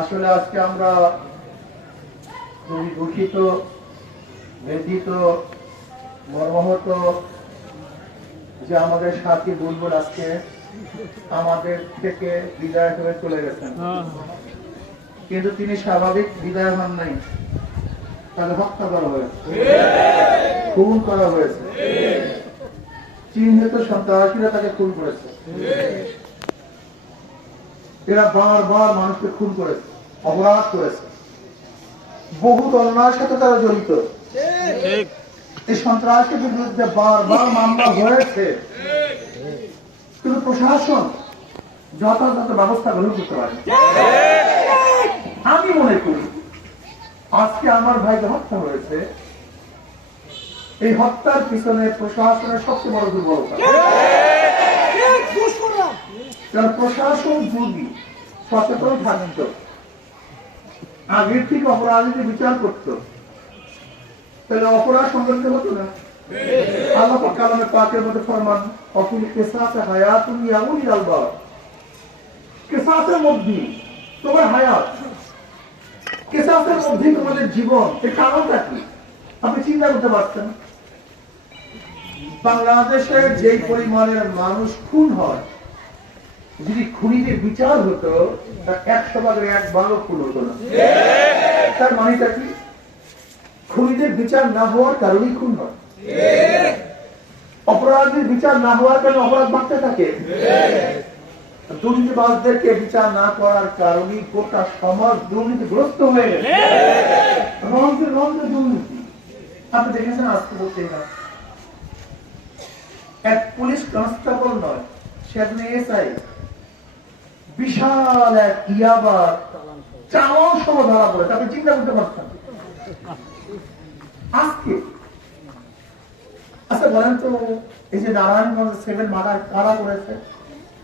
আসলে আজকে আমরা খুবই দুঃখিত, ব্যথিত, মর্মাহত যে আমাদের সাথী বুলবুল আজকে আমাদের থেকে বিদায় হয়ে চলে গেছেন। কিন্তু তিনি স্বাভাবিক বিদায় হন নাই, তাকে হত্যা করা হয়েছে, খুন করা হয়েছে, চিহ্নিত সন্ত্রাসীরা তাকে খুন করেছে। এরা বারবার মানুষকে খুন করেছে, অপরাধ করেছে, বহু অন্যায়ের সাথে তারা জড়িত। এই সন্ত্রাসের বিরুদ্ধে বারবার মামলা হয়েছে, কিন্তু প্রশাসন যথাযথ ব্যবস্থা গ্রহণ করতে পারে। আমি মনে করি আজকে আমার ভাইকে হত্যা হয়েছে, এই হত্যার পিছনে প্রশাসনের সবচেয়ে বড় দুর্বলতা। কারণ প্রশাসন যদি সচেতন থাকত, আগের থেকে অপরাধীদের বিচার করত, তাহলে অপরাধ সংগঠিত হতো না। আল্লাহ পাক কালামে পাকের মধ্যে ফরমান, অফিল কিসাসে হায়াতুন ইয়া উলিল আলবাব। কিসাসের মধ্যে তোমার হায়াত, কিসাসের মধ্যে তোমাদের জীবন। এর কারণটা কি আপনি চিন্তা করতে পারছেন? বাংলাদেশের যে পরিমাণের মানুষ খুন হয়, যদি খুনিদের বিচার হতো তার 100 ভাগের 1 ভাগও খুন হতো না। তার মানেটা কি? খুনিদের বিচার না হওয়ার কারণেই খুন হয়, অপরাধীর বিচার না হওয়ার কারণে অপরাধ বাড়তে থাকে, দুর্নীতিবাজদেরকে বিচার না করার কারণে গোটা সমাজ দুর্নীতিগ্রস্ত হয়ে গেছে। রন্ধ্রে রন্ধ্রে দুর্নীতি আপনি দেখেছেন। আজকে বলতে এক পুলিশ কনস্টেবল নয়, সেখানে এসআই বিশাল এক ইয়াবা চালান সহ ধরা পড়ে, আপনি চিন্তা করতে পারছেন আজকে? আচ্ছা বলেন তো, এই যে নারায়ণগঞ্জ 7 মার্ডার কারা করেছে?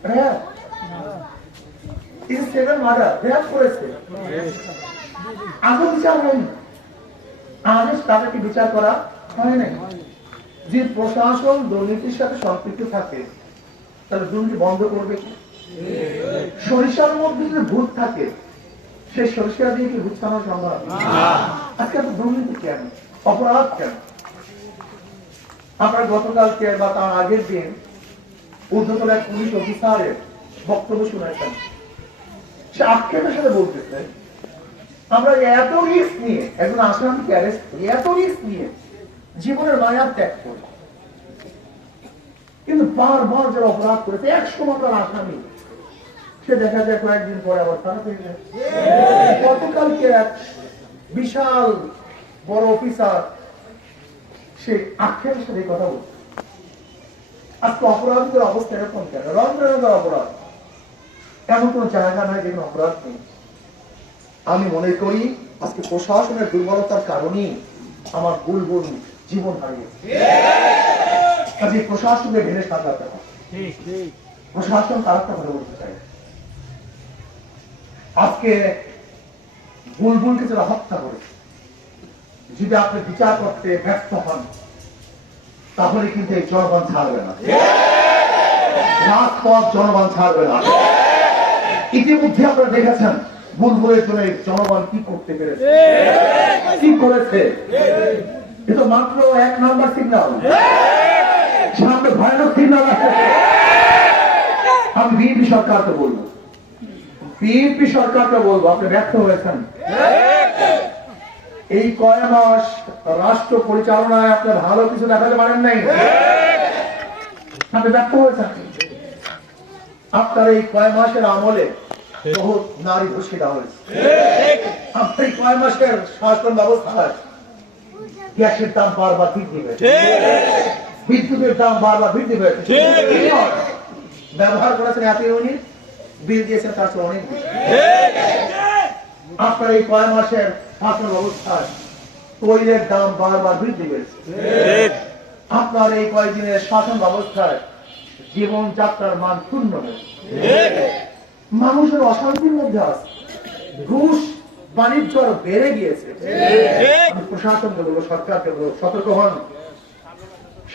র্যাব। এই 7 মার্ডার র্যাব করেছে, আগে বিচার হয়নি, আগে তাদেরকে বিচার করা হয় নাই। যে প্রশাসন দুর্নীতির সাথে সম্পৃক্ত থাকে, তাহলে দুর্নীতি বন্ধ করবে কি? সরিষার মধ্যে যদি ভূত থাকে, সেই সরিষা দিয়ে কি ভূত ছাড়ানো সম্ভব? আজকে এত দুর্নীতি কেন, অপরাধ কেন? আপনার গতকালকে বা তার আগের দিন ঊর্ধ্বতন এক পুলিশ অফিসারের বক্তব্য শুনেছেন। সে আক্ষেপের সাথে বলতেছে, আমরা এত রিস্ক নিয়ে একজন আসামিকে অ্যারেস্ট করি, এত রিস্ক নিয়ে জীবনের মায়া ত্যাগ করি, কিন্তু বারবার যারা অপরাধ করেছে 100 মামলার আসামি, সে দেখা যায় কয়েকদিন পরে আবার খারাপ হয়ে যায়। গতকালকে এক বিশাল বড় অফিসার সে আক্ষেপের সাথে কথা বলছে। আজকে অপরাধীদের অবস্থা এরকম কেন? রন্ধ্রের অপরাধ, এমন কোন জায়গা নয় যেখানে অপরাধ নেই। আমি মনে করি আজকে প্রশাসনের দুর্বলতার কারণেই আমার বুলবুল জীবন হারিয়েছে। কাজে প্রশাসনকে ঢেলে সাজাতে হবে। প্রশাসন তারা ভালো বলতে চাই। আজকে বুলবুলকে যারা হত্যা করেছে, যদি আপনি বিচার করতে ব্যর্থ হন, তাহলে কিন্তু এই জনগণ ছাড়বে না, রাজপথ জনগণ ছাড়বে না। ইতিমধ্যে আপনারা দেখেছেন বুলবুলের জন্য জনগণ কি করতে পেরেছে, কি করেছে। এটা মাত্র 1 নম্বর সিগন্যাল, সামনে ভয়ানক সিগন্যাল আছে। আমি বিএনপি সরকারকে বলবো, বিএনপি সরকারকে বলবো, আপনি ব্যর্থ হয়েছেন। এই কয় মাস রাষ্ট্র পরিচালনায় আপনি ভালো কিছু দেখাতে পারেন নাই, আপনি ব্যর্থ হয়েছেন। আপনার এই কয় মাসের আমলে বহুত নারী ধর্ষিতা হয়েছে। আপনার এই কয় মাসের শাসন ব্যবস্থায় গ্যাসের দাম বারবার বৃদ্ধি পেয়েছে, বিদ্যুতের দাম বারবার বৃদ্ধি পেয়েছে। ব্যবহার করেছেন এত ইউনিট, বিল দিয়েছেন তার চেয়ে অনেক বেশি। আপনার এই কয় মাসের শাসন ব্যবস্থায় তৈলের দাম বারবার বৃদ্ধি পেয়েছে। আপনার এই কয়েকদিনের শাসন ব্যবস্থায় জীবনযাত্রার মান শূন্য হয়েছে। মানুষের অশান্তির মধ্যে আছে, ঘুষ বাণিজ্য আরো বেড়ে গিয়েছে। আমি প্রশাসনকে বলবো, সরকারকে বলবো,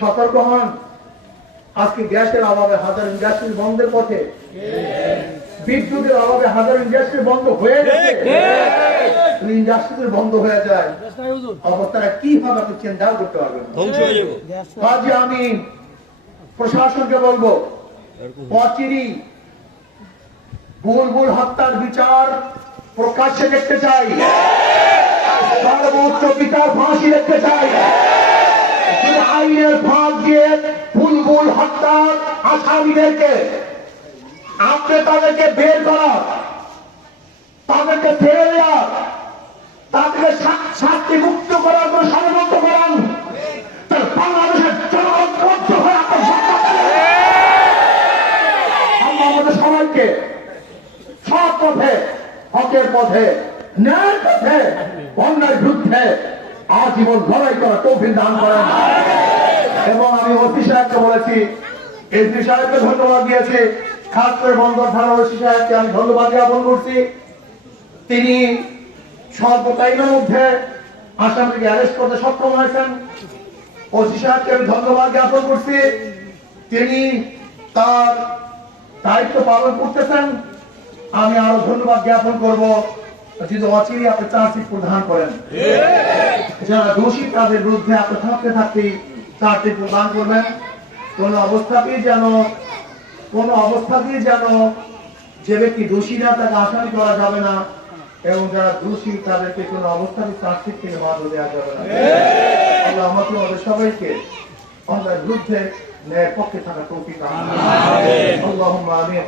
সতর্ক হন। আজকে গ্যাসের অভাবে হাজার ইন্ডাস্ট্রি বন্ধের পথে, বিদ্যুতের অভাবে হাজার ইন্ডাস্ট্রি বন্ধ হয়ে গেছে। ইন্ডাস্ট্রি বন্ধ হয়ে যায়, অবস্থাটা কি হবে আপনি চিন্তাও করতে পারবেন। কাজে আমি প্রশাসনকে বলবো, অচিরেই বুলবুল হত্যার বিচার প্রকাশ্যে দেখতে চাই, সর্বোচ্চ বিচার ফাঁসি দেখতে চাই। আইনের ফাঁক দিয়ে বুলবুল হত্যার আসামিদেরকে আপনি তাদেরকে বের করা, তাদেরকে ছেড়ে দেওয়া, তাদেরকে শাস্তি মুক্ত করার জন্য ষড়যন্ত্র করেন। বাংলাদেশের জনগণ বাধ্য হয়ে আপনার আমাদের সবাইকে সৎ পথে, হকের পথে, ন্যায়ের পথে, অন্যায়ের বিরুদ্ধে আজীবন লড়াই করা তৌফিক দান করেন। এবং আমি ওসি সাহেবকে বলেছি, এসপি সাহেবকে ধন্যবাদ দিয়েছি, খাস করে বন্দর থানার ওসি সাহেবকে আমি ধন্যবাদ জ্ঞাপন করছি। তিনি স্বল্প টাইমের মধ্যে আসামিকে অ্যারেস্ট করতে সক্ষম হয়েছেন। ওসি সাহেবকে আমি ধন্যবাদ জ্ঞাপন করছি, তিনি তার দায়িত্ব পালন করতেছেন। আমি আরো ধন্যবাদ জ্ঞাপন করব যদি অচিরেই আপনি চার্জশিট প্রদান করেন। যারা দোষী তাদের বিরুদ্ধে আপনি থাকতে চার্জশিট প্রদান করবেন। কোন অবস্থাতেই যেন যে ব্যক্তি দোষী না তাকে আসামি করা যাবে না, এবং যারা দোষী তাদেরকে কোন অবস্থাতেই চার্জশিট থেকে বাদ দেওয়া যাবে না। আল্লাহ আমাকে আমাদের সবাইকে অন্যায়ের বিরুদ্ধে ন্যায়ের পক্ষে থাকা তৌফিক দান করুন। আল্লাহুম্মা আমিন।